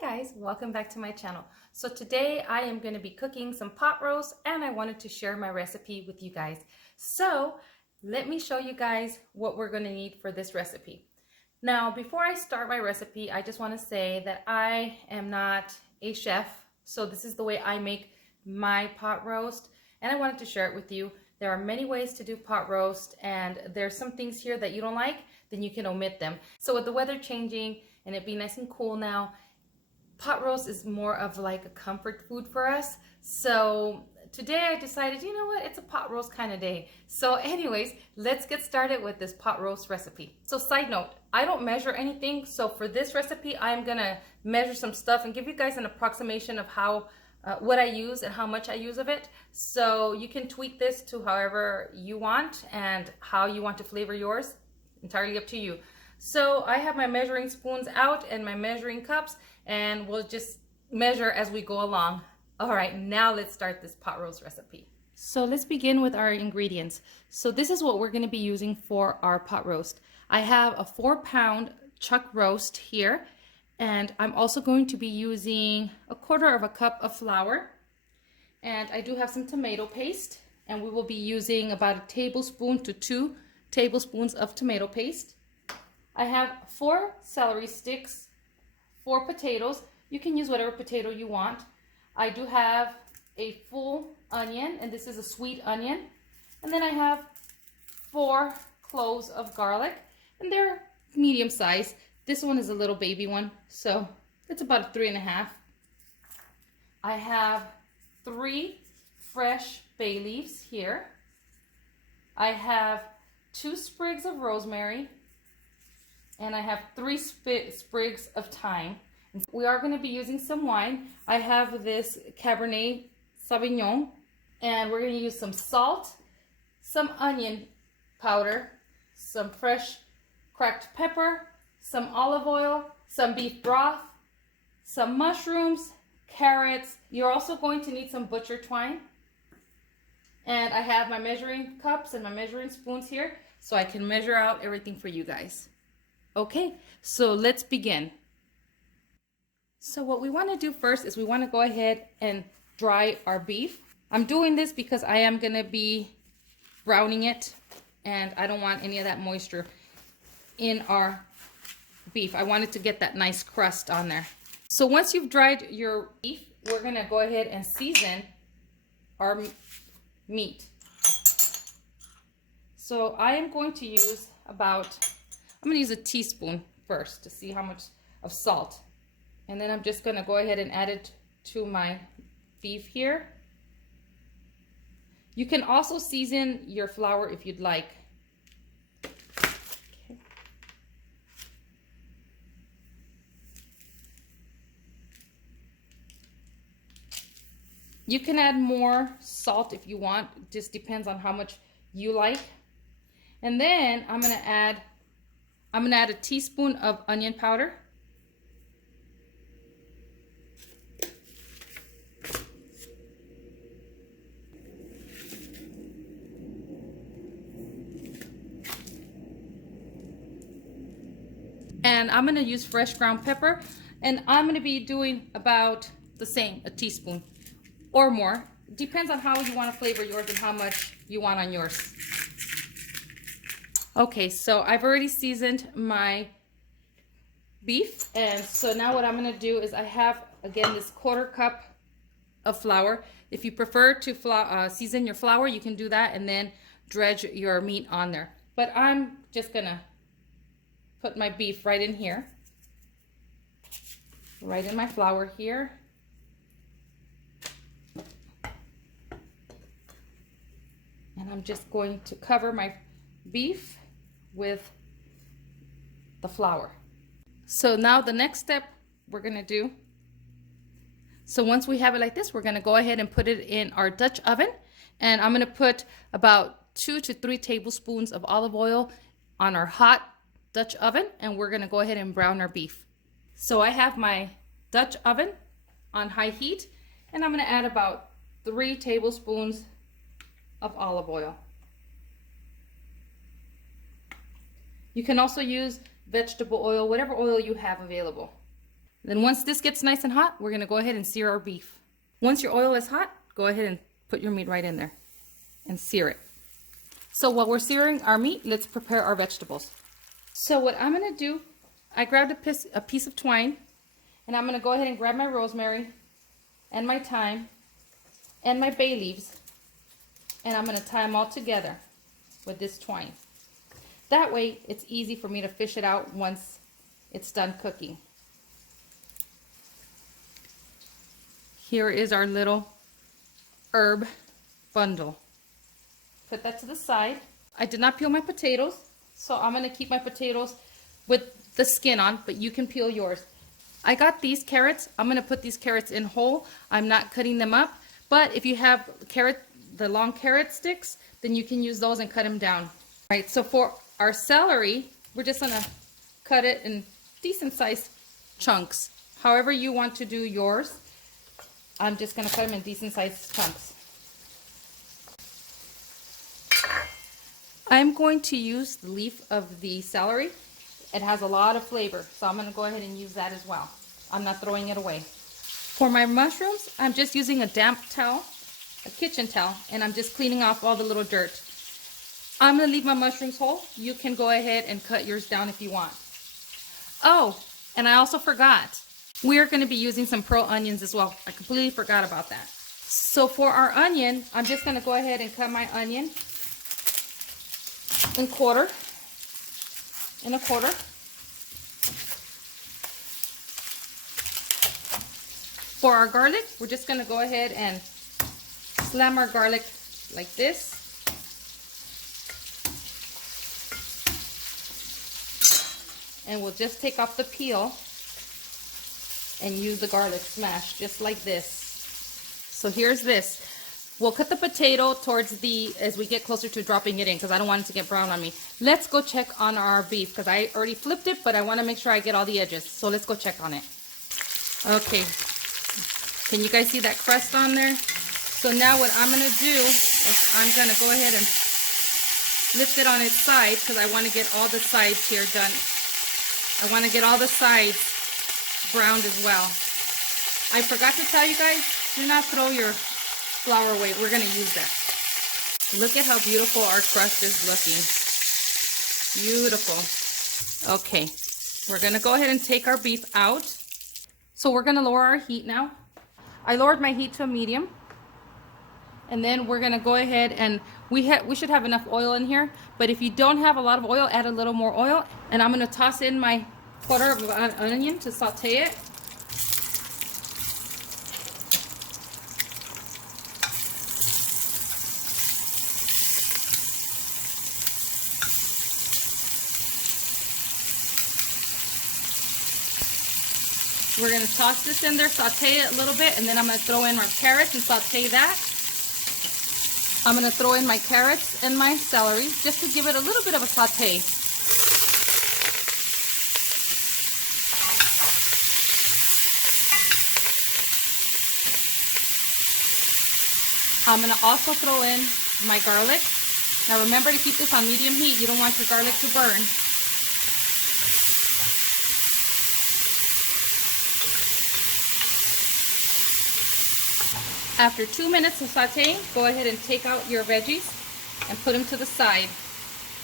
Hi guys, welcome back to my channel. So today I am going to be cooking some pot roast and I wanted to share my recipe with you guys. So let me show you guys what we're going to need for this recipe. Now before I start my recipe, I just want to say that I am not a chef, so this is the way I make my pot roast and I wanted to share it with you. There are many ways to do pot roast and there's some things here that you don't like, then you can omit them. So with the weather changing and it being nice and cool now, pot roast is more of like a comfort food for us. So today I decided, you know what, it's a pot roast kind of day. So anyways, let's get started with this pot roast recipe. So side note, I don't measure anything. So for this recipe, I'm gonna measure some stuff and give you guys an approximation of how what I use and how much I use of it. So you can tweak this to however you want and how you want to flavor yours, entirely up to you. So I have my measuring spoons out and my measuring cups, and we'll just measure as we go along. All right, now let's start this pot roast recipe. So let's begin with our ingredients. So this is what we're going to be using for our pot roast. I have a 4-pound chuck roast here, and I'm also going to be using 1/4 cup of flour, and I do have some tomato paste, and we will be using about 1 tablespoon to 2 tablespoons of tomato paste. I have 4 celery sticks, 4 potatoes. You can use whatever potato you want. I do have a full onion, and this is a sweet onion. And then I have 4 cloves of garlic, and they're medium size. This one is a little baby one, so it's about 3½. I have 3 fresh bay leaves here. I have 2 sprigs of rosemary, and I have 3 sprigs of thyme. We are going to be using some wine. I have this Cabernet Sauvignon, and we're going to use some salt, some onion powder, some fresh cracked pepper, some olive oil, some beef broth, some mushrooms, carrots. You're also going to need some butcher twine. And I have my measuring cups and my measuring spoons here, so I can measure out everything for you guys. Okay, so let's begin. So what we want to do first is we want to go ahead and dry our beef. I'm doing this because I am going to be browning it, and I don't want any of that moisture in our beef. I wanted to get that nice crust on there. So once you've dried your beef, we're going to go ahead and season our meat. So I am going to use I'm going to use a teaspoon first to see how much of salt. And then I'm just going to go ahead and add it to my beef here. You can also season your flour if you'd like. Okay. You can add more salt if you want. It just depends on how much you like. And then I'm gonna add a teaspoon of onion powder. And I'm gonna use fresh ground pepper, and I'm gonna be doing about the same, a teaspoon or more. Depends on how you want to flavor yours and how much you want on yours. Okay, so I've already seasoned my beef, and so now what I'm going to do is I have, again, this 1/4 cup of flour. If you prefer to season your flour, you can do that and then dredge your meat on there. But I'm just going to put my beef right in here, right in my flour here. And I'm just going to cover my beef with the flour. So now the next step we're going to do, so once we have it like this, we're going to go ahead and put it in our Dutch oven, and I'm going to put about 2 to 3 tablespoons of olive oil on our hot Dutch oven, and we're going to go ahead and brown our beef. So I have my Dutch oven on high heat, and I'm going to add about 3 tablespoons of olive oil. You can also use vegetable oil, whatever oil you have available. Then once this gets nice and hot, we're gonna go ahead and sear our beef. Once your oil is hot, go ahead and put your meat right in there and sear it. So while we're searing our meat, let's prepare our vegetables. So what I'm gonna do, I grabbed a piece of twine, and I'm gonna go ahead and grab my rosemary and my thyme and my bay leaves, and I'm gonna tie them all together with this twine. That way, it's easy for me to fish it out once it's done cooking. Here is our little herb bundle. Put that to the side. I did not peel my potatoes, so I'm gonna keep my potatoes with the skin on, but you can peel yours. I got these carrots. I'm gonna put these carrots in whole. I'm not cutting them up, but if you have the long carrot sticks, then you can use those and cut them down. All right, so for our celery, we're just gonna cut it in decent sized chunks. However you want to do yours, I'm just gonna cut them in decent sized chunks. I'm going to use the leaf of the celery. It has a lot of flavor, so I'm gonna go ahead and use that as well. I'm not throwing it away. For my mushrooms, I'm just using a damp towel, a kitchen towel, and I'm just cleaning off all the little dirt. I'm gonna leave my mushrooms whole. You can go ahead and cut yours down if you want. Oh, and I also forgot. We're gonna be using some pearl onions as well. I completely forgot about that. So for our onion, I'm just gonna go ahead and cut my onion in a quarter. For our garlic, we're just gonna go ahead and slam our garlic like this. And we'll just take off the peel and use the garlic smash just like this. So here's this. We'll cut the potato towards as we get closer to dropping it in, because I don't want it to get brown on me. Let's go check on our beef, because I already flipped it, but I want to make sure I get all the edges. So let's go check on it. Okay. Can you guys see that crust on there? So now what I'm going to do is I'm going to go ahead and lift it on its side, because I want to get all the sides here done. I want to get all the sides browned as well. I forgot to tell you guys, do not throw your flour away. We're going to use that. Look at how beautiful our crust is looking. Beautiful. Okay, we're going to go ahead and take our beef out. So we're going to lower our heat now. I lowered my heat to a medium. And then we're going to go ahead and we should have enough oil in here. But if you don't have a lot of oil, add a little more oil. And I'm going to toss in my quarter of an onion to saute it. We're going to toss this in there, saute it a little bit, and then I'm going to throw in our carrots and saute that. I'm going to throw in my carrots and my celery just to give it a little bit of a saute. I'm going to also throw in my garlic. Now remember to keep this on medium heat. You don't want your garlic to burn. After 2 minutes of sauteing, go ahead and take out your veggies and put them to the side.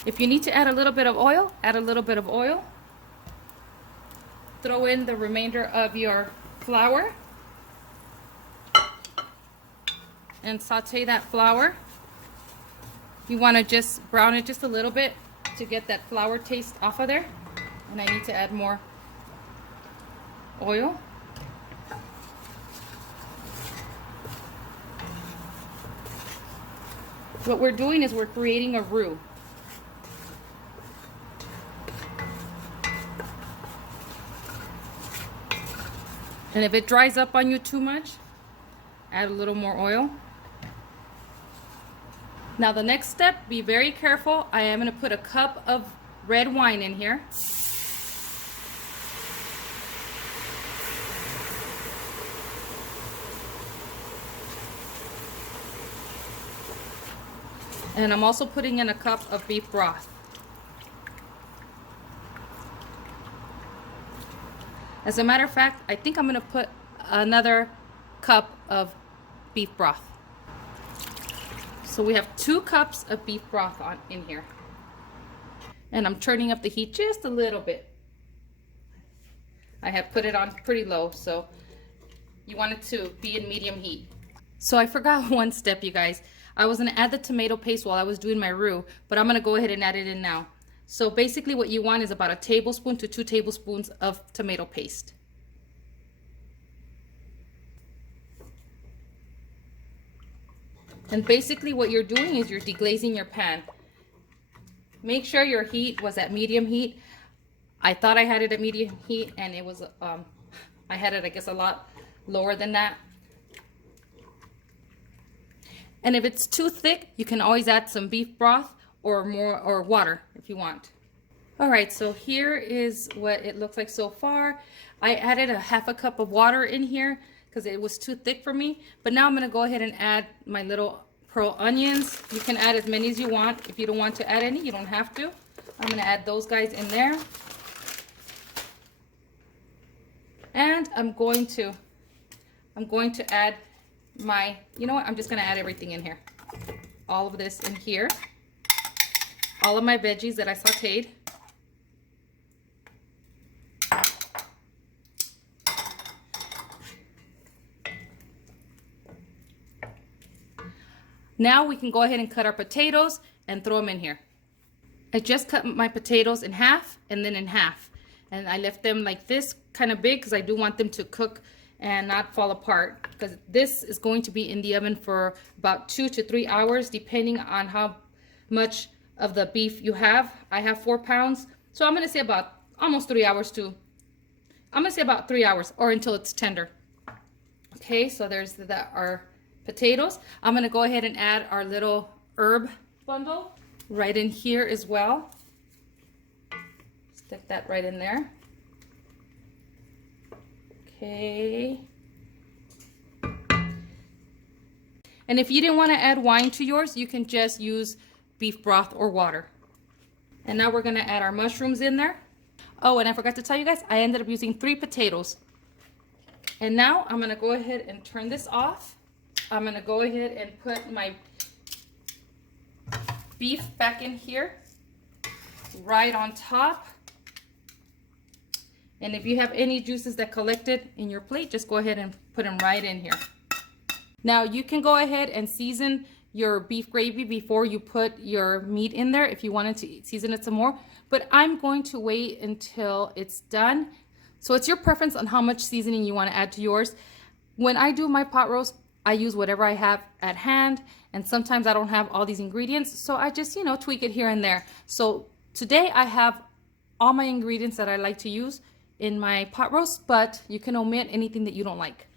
If you need to add a little bit of oil, add a little bit of oil. Throw in the remainder of your flour and saute that flour. You want to just brown it just a little bit to get that flour taste off of there. And I need to add more oil. What we're doing is we're creating a roux. And if it dries up on you too much, add a little more oil. Now the next step, be very careful. I am going to put a cup of red wine in here. And I'm also putting in a cup of beef broth. As a matter of fact, I think I'm gonna put another cup of beef broth. So we have 2 cups of beef broth in here. And I'm turning up the heat just a little bit. I have put it on pretty low, so you want it to be in medium heat. So I forgot one step, you guys. I was gonna add the tomato paste while I was doing my roux, but I'm gonna go ahead and add it in now. So basically what you want is about 1 tablespoon to 2 tablespoons of tomato paste. And basically what you're doing is you're deglazing your pan. Make sure your heat was at medium heat. I thought I had it at medium heat, and it was, I had it, I guess, a lot lower than that. And if it's too thick, you can always add some beef broth or water if you want. All right, so here is what it looks like so far. I added a 1/2 cup of water in here because it was too thick for me. But now I'm gonna go ahead and add my little pearl onions. You can add as many as you want. If you don't want to add any, you don't have to. I'm gonna add those guys in there. And I'm going to add my, you know what, I'm just gonna add everything in here. All of this in here. All of my veggies that I sauteed. Now we can go ahead and cut our potatoes and throw them in here. I just cut my potatoes in half and then in half. And I left them like this, kind of big, because I do want them to cook and not fall apart. Because this is going to be in the oven for about 2 to 3 hours, depending on how much of the beef you have. I have 4 pounds. So I'm going to say about almost 3 hours too. I'm going to say about 3 hours or until it's tender. Okay, so there's our potatoes. I'm going to go ahead and add our little herb bundle right in here as well. Stick that right in there. Okay. And if you didn't want to add wine to yours, you can just use beef broth or water. And now we're going to add our mushrooms in there. Oh, and I forgot to tell you guys, I ended up using 3 potatoes. And now I'm going to go ahead and turn this off. I'm going to go ahead and put my beef back in here, right on top. And if you have any juices that collected in your plate, just go ahead and put them right in here. Now you can go ahead and season your beef gravy before you put your meat in there if you wanted to season it some more. But I'm going to wait until it's done. So it's your preference on how much seasoning you want to add to yours. When I do my pot roast, I use whatever I have at hand, and sometimes I don't have all these ingredients, so I just, you know, tweak it here and there. So today I have all my ingredients that I like to use in my pot roast, but you can omit anything that you don't like.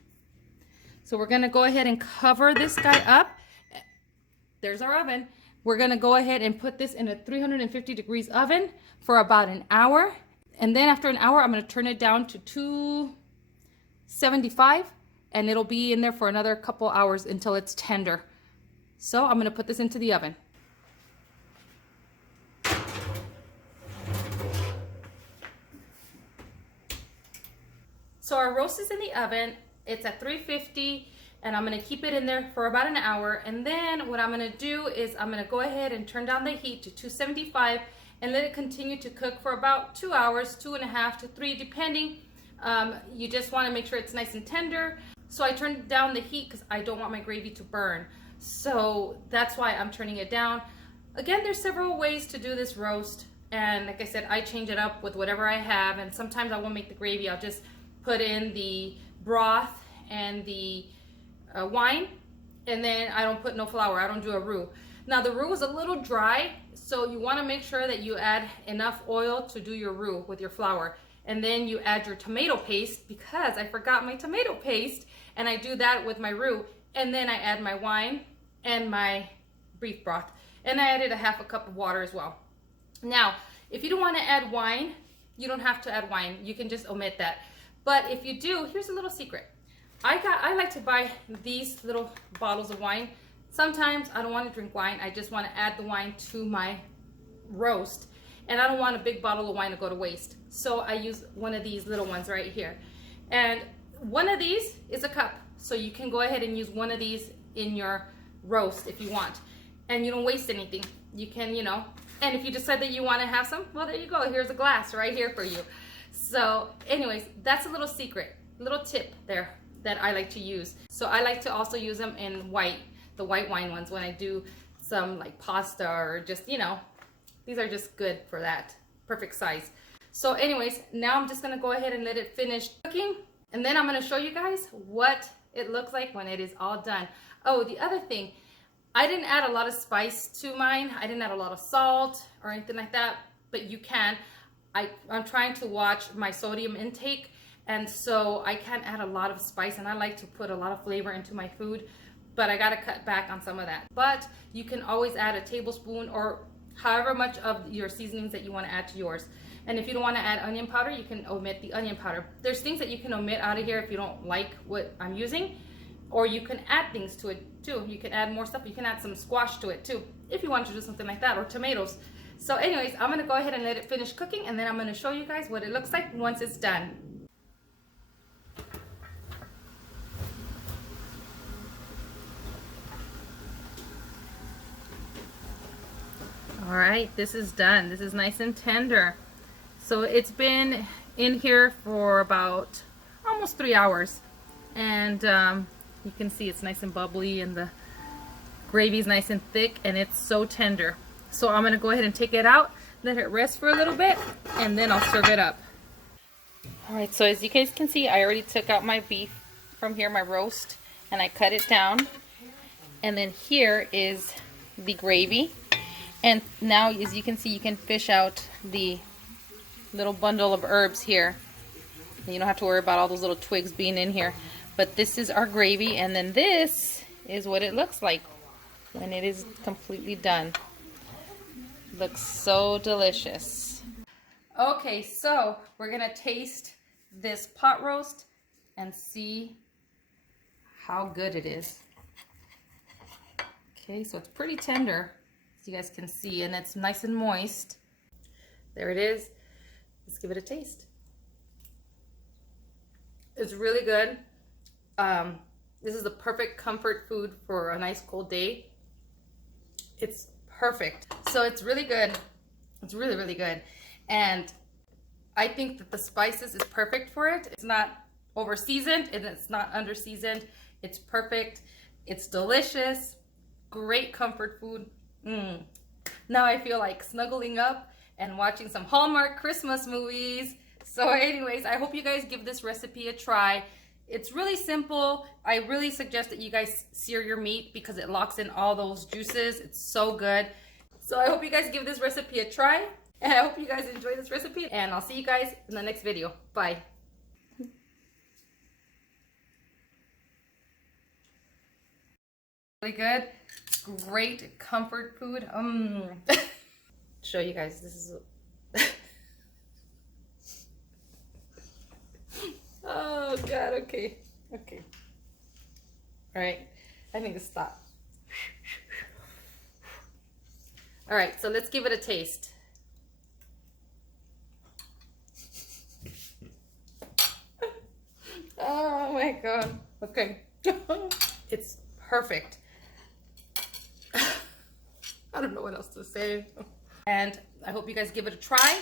So we're gonna go ahead and cover this guy up. There's our oven. We're gonna go ahead and put this in a 350 degrees oven for about an hour. And then after an hour, I'm gonna turn it down to 275, and it'll be in there for another couple hours until it's tender. So I'm gonna put this into the oven. So our roast is in the oven. It's at 350, and I'm gonna keep it in there for about an hour. And then what I'm gonna do is I'm gonna go ahead and turn down the heat to 275 and let it continue to cook for about 2 hours, 2.5 to 3, depending. You just wanna make sure it's nice and tender. So I turned down the heat because I don't want my gravy to burn. So that's why I'm turning it down. Again, there's several ways to do this roast. And like I said, I change it up with whatever I have. And sometimes I won't make the gravy. I'll just put in the broth and the wine. And then I don't put no flour. I don't do a roux. Now the roux is a little dry. So you want to make sure that you add enough oil to do your roux with your flour. And then you add your tomato paste, because I forgot my tomato paste. And I do that with my roux. And then I add my wine and my beef broth. And I added a 1/2 cup of water as well. Now, if you don't want to add wine, you don't have to add wine. You can just omit that. But if you do, here's a little secret. I like to buy these little bottles of wine. Sometimes I don't want to drink wine. I just want to add the wine to my roast. and I don't want a big bottle of wine to go to waste. So I use one of these little ones right here. And one of these is a cup. So you can go ahead and use one of these in your roast if you want. And you don't waste anything. You can, you know, and if you decide that you want to have some, well, there you go. Here's a glass right here for you. So anyways, that's a little secret, little tip there that I like to use. So I like to also use them in white, the white wine ones, when I do some like pasta or just, you know, these are just good for that, perfect size. So anyways, now I'm just gonna go ahead and let it finish cooking, and then I'm gonna show you guys what it looks like when it is all done. Oh, the other thing, I didn't add a lot of spice to mine. I didn't add a lot of salt or anything like that, but you can. I'm trying to watch my sodium intake, and so I can't add a lot of spice, and I like to put a lot of flavor into my food, but I gotta cut back on some of that. But you can always add a tablespoon or however much of your seasonings that you wanna add to yours. And if you don't wanna add onion powder, you can omit the onion powder. There's things that you can omit out of here if you don't like what I'm using, or you can add things to it too. You can add more stuff. You can add some squash to it too, if you want to do something like that, or tomatoes. So anyways, I'm gonna go ahead and let it finish cooking, and then I'm gonna show you guys what it looks like once it's done. All right, this is done. This is nice and tender. So it's been in here for about almost 3 hours, and you can see it's nice and bubbly, and the gravy is nice and thick, and it's so tender. So I'm gonna go ahead and take it out, let it rest for a little bit, and then I'll serve it up. All right, so as you guys can see, I already took out my beef from here, my roast, and I cut it down. And then here is the gravy. And now, as you can see, you can fish out the little bundle of herbs here. You don't have to worry about all those little twigs being in here. But this is our gravy, and then this is what it looks like when it is completely done. Looks so delicious. Okay, so we're gonna taste this pot roast and see how good it is. Okay, so it's pretty tender, as you guys can see, and it's nice and moist. There it is. Let's give it a taste. It's really good. This is the perfect comfort food for a nice cold day. It's perfect. So it's really good. It's really, really good. And I think that the spices is perfect for it. It's not over seasoned and it's not under seasoned. It's perfect. It's delicious. Great comfort food. Now I feel like snuggling up and watching some Hallmark Christmas movies. So anyways, I hope you guys give this recipe a try. It's really simple. I really suggest that you guys sear your meat because it locks in all those juices. It's so good. So I hope you guys give this recipe a try, and I hope you guys enjoy this recipe, and I'll see you guys in the next video. Bye. Really good. Great comfort food. Show you guys. This is oh god. Okay. All right, I need to stop. All right, so let's give it a taste. Oh my god. Okay. It's perfect. I don't know what else to say. And I hope you guys give it a try.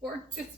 Or just,